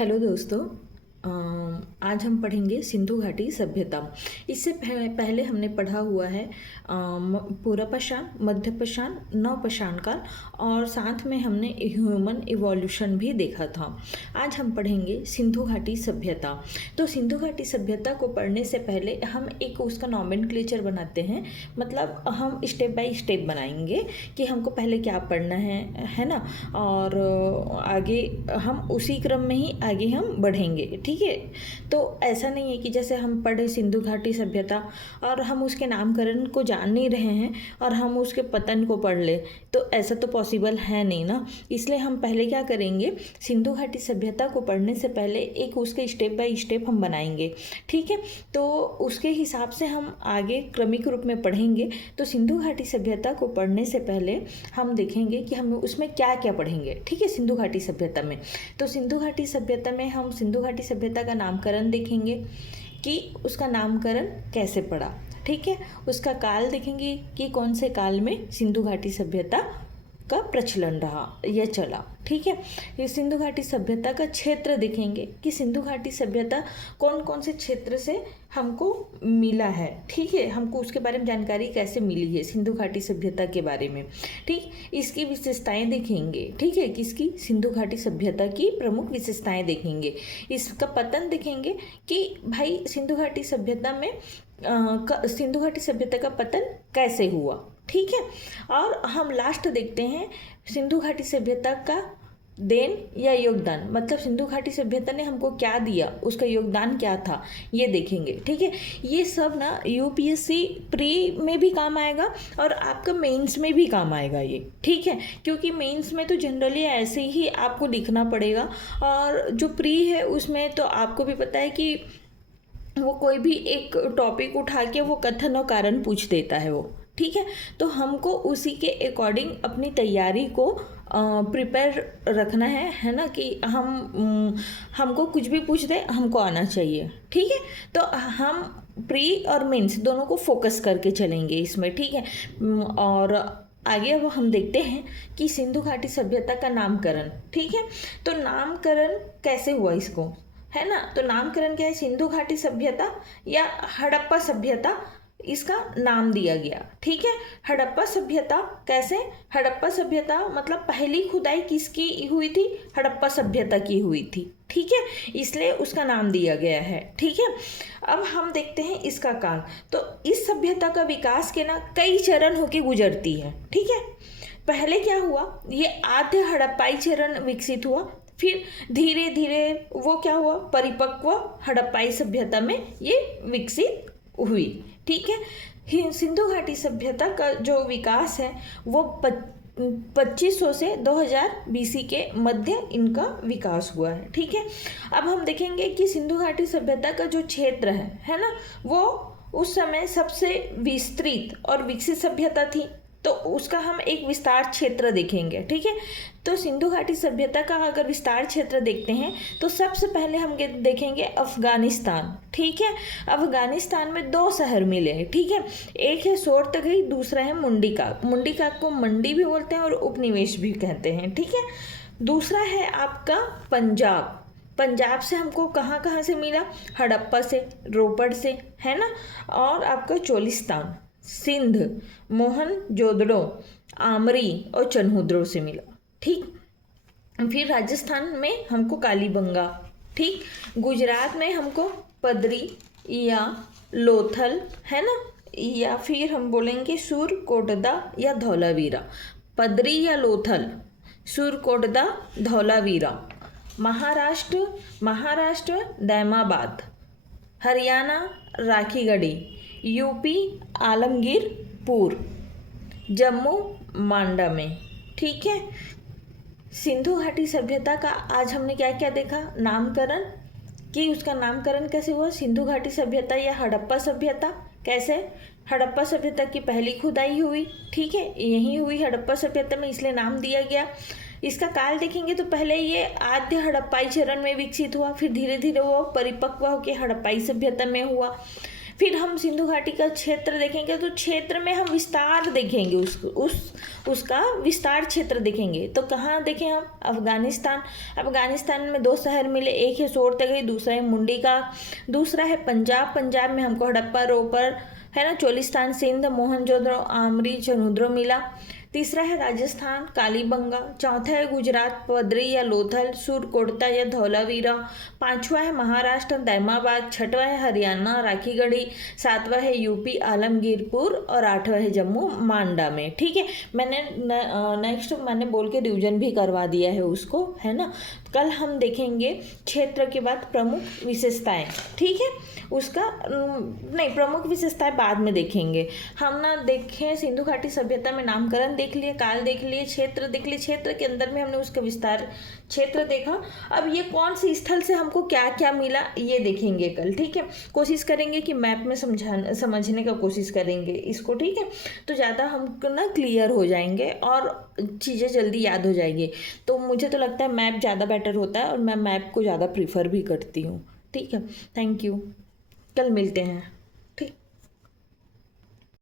Hello दोस्तों। आज हम पढ़ेंगे सिंधु घाटी सभ्यता। इससे पहले हमने पढ़ा हुआ है पूर्वपाषाण, मध्यपाषाण, नवपाषाण काल और साथ में हमने ह्यूमन इवोल्यूशन भी देखा था। आज हम पढ़ेंगे सिंधु घाटी सभ्यता। तो सिंधु घाटी सभ्यता को पढ़ने से पहले हम एक उसका नॉमेनक्लेचर बनाते हैं, मतलब हम स्टेप बाय स्टेप बनाएंगे कि हमको पहले क्या पढ़ना है ना, और आगे हम उसी क्रम में ही आगे हम बढ़ेंगे। ठीक है, तो ऐसा नहीं है कि जैसे हम पढ़े सिंधु घाटी सभ्यता और हम उसके नामकरण को जान नहीं रहे हैं और हम उसके पतन को पढ़ ले, तो ऐसा तो पॉसिबल है नहीं ना। इसलिए हम पहले क्या करेंगे, सिंधु घाटी सभ्यता को पढ़ने से पहले एक उसके स्टेप बाय स्टेप हम बनाएंगे। ठीक है, तो उसके हिसाब से हम आगे क्रमिक रूप में पढ़ेंगे। तो सिंधु घाटी सभ्यता को पढ़ने से पहले हम देखेंगे कि हम उसमें क्या क्या पढ़ेंगे। ठीक है, सिंधु घाटी सभ्यता में, तो सिंधु घाटी सभ्यता में हम सिंधु घाटी सभ्यता का नामकरण देखेंगे कि उसका नामकरण कैसे पड़ा। ठीक है, उसका काल देखेंगे कि कौन से काल में सिंधु घाटी सभ्यता का प्रचलन रहा या चला। ठीक है, ये सिंधु घाटी सभ्यता का क्षेत्र देखेंगे कि सिंधु घाटी सभ्यता कौन कौन से क्षेत्र से हमको मिला है। ठीक है, हमको उसके बारे में जानकारी कैसे मिली है सिंधु घाटी सभ्यता के बारे में। ठीक, इसकी विशेषताएं देखेंगे। ठीक है, किसकी, सिंधु घाटी सभ्यता की प्रमुख विशेषताएं देखेंगे। इसका पतन देखेंगे कि भाई सिंधु घाटी सभ्यता में सिंधु घाटी सभ्यता का पतन कैसे हुआ। ठीक है, और हम लास्ट देखते हैं सिंधु घाटी सभ्यता का देन या योगदान, मतलब सिंधु घाटी सभ्यता ने हमको क्या दिया, उसका योगदान क्या था, ये देखेंगे। ठीक है, ये सब ना यूपीएससी प्री में भी काम आएगा और आपका मेंस में भी काम आएगा ये। ठीक है, क्योंकि मेंस में तो जनरली ऐसे ही आपको लिखना पड़ेगा, और जो प्री है उसमें तो आपको भी पता है कि वो कोई भी एक टॉपिक उठा के वो कथन और कारण पूछ देता है वो। ठीक है, तो हमको उसी के अकॉर्डिंग अपनी तैयारी को प्रिपेयर रखना है ना, कि हमको कुछ भी पूछ दे हमको आना चाहिए। ठीक है, तो हम प्री और मेंस दोनों को फोकस करके चलेंगे इसमें। ठीक है, और आगे अब हम देखते हैं कि सिंधु घाटी सभ्यता का नामकरण। ठीक है, तो नामकरण कैसे हुआ इसको, है ना। तो नामकरण क्या है, सिंधु घाटी सभ्यता या हड़प्पा सभ्यता इसका नाम दिया गया। ठीक है, हड़प्पा सभ्यता कैसे, हड़प्पा सभ्यता मतलब पहली खुदाई किसकी हुई थी, हड़प्पा सभ्यता की हुई थी। ठीक है, इसलिए उसका नाम दिया गया है। ठीक है, अब हम देखते हैं इसका काल। तो इस सभ्यता का विकास के ना कई चरण होके गुजरती है। ठीक है, पहले क्या हुआ, ये आद्य हड़प्पाई चरण विकसित हुआ, फिर धीरे धीरे वो क्या हुआ, परिपक्व हड़प्पाई सभ्यता में ये विकसित हुई। ठीक है, सिंधु घाटी सभ्यता का जो विकास है वो 2500 से 2000 बीसी के मध्य इनका विकास हुआ है। ठीक है, अब हम देखेंगे कि सिंधु घाटी सभ्यता का जो क्षेत्र है ना, वो उस समय सबसे विस्तृत और विकसित सभ्यता थी, तो उसका हम एक विस्तार क्षेत्र देखेंगे। ठीक है, तो सिंधु घाटी सभ्यता का अगर विस्तार क्षेत्र देखते हैं तो सबसे पहले हम देखेंगे अफगानिस्तान। ठीक है, अफगानिस्तान में 2 शहर मिले हैं। ठीक है, एक है सोरतगई, दूसरा है मुंडीकाक। मुंडीकाक को मंडी भी बोलते हैं और उपनिवेश भी कहते हैं। ठीक है, दूसरा है आपका पंजाब। पंजाब से हमको कहाँ कहाँ से मिला, हड़प्पा से, रोपड़ से, है ना, और आपका चोलिस्तान, सिंध, मोहनजोदड़ो, आमरी और चन्हुद्रो से मिला। ठीक, फिर राजस्थान में हमको कालीबंगा। ठीक, गुजरात में हमको पदरी या लोथल, है ना, या फिर हम बोलेंगे सुरकोटदा या धौलावीरा। पदरी या लोथल, सुरकोटदा, धौलावीरा। महाराष्ट्र दैमाबाद, हरियाणा राखीगढ़ी, यूपी आलमगीरपुर, जम्मू मांडा में। ठीक है, सिंधु घाटी सभ्यता का आज हमने क्या क्या देखा, नामकरण, कि उसका नामकरण कैसे हुआ, सिंधु घाटी सभ्यता या हड़प्पा सभ्यता। कैसे, हड़प्पा सभ्यता की पहली खुदाई हुई। ठीक है, यही हुई हड़प्पा सभ्यता में, इसलिए नाम दिया गया। इसका काल देखेंगे तो पहले ये आद्य हड़प्पाई चरण में विकसित हुआ, फिर धीरे धीरे वो परिपक्व होकर हड़प्पाई सभ्यता में हुआ, फिर हम सिंधु घाटी का क्षेत्र देखेंगे तो क्षेत्र में हम विस्तार देखेंगे, उसका विस्तार क्षेत्र देखेंगे। तो कहाँ देखें हम? अफगानिस्तान। अफगानिस्तान में 2 शहर मिले, एक है सोरतगई, दूसरा है मुंडी का, दूसरा है पंजाब। पंजाब में हमको हड़प्पा, रोपर, है ना, चोलिस्तान, सिंध, मोहनजोदड़ो, आमरी, चनुद्रो मिला। तीसरा है राजस्थान, कालीबंगा। चौथा है गुजरात, पदरी या लोथल, सुरकोटता या धौलावीरा। पांचवा है महाराष्ट्र, दैमाबाद। छठवा है हरियाणा, राखीगढ़ी। सातवां है यूपी, आलमगीरपुर। और आठवां है जम्मू, मांडा में। ठीक है, मैंने नेक्स्ट मैंने बोल के रिवीजन भी करवा दिया है उसको, है ना। कल हम देखेंगे क्षेत्र के बाद प्रमुख विशेषताएं। ठीक है, उसका नहीं, प्रमुख विशेषताएं बाद में देखेंगे हम ना। देखें सिंधु घाटी सभ्यता में नामकरण देख लिए, काल देख लिए, क्षेत्र देख लिए, क्षेत्र के अंदर में हमने उसका विस्तार क्षेत्र देखा। अब ये कौन सी स्थल से हमको क्या क्या मिला ये देखेंगे कल। ठीक है, कोशिश करेंगे कि मैप में समझने का कोशिश करेंगे इसको। ठीक है, तो ज़्यादा हमको ना क्लियर हो जाएंगे और चीज़ें जल्दी याद हो जाएंगी। तो मुझे तो लगता है मैप ज़्यादा बेटर होता है और मैं मैप को ज़्यादा प्रीफर भी करती हूँ। ठीक है, थैंक यू, कल मिलते हैं।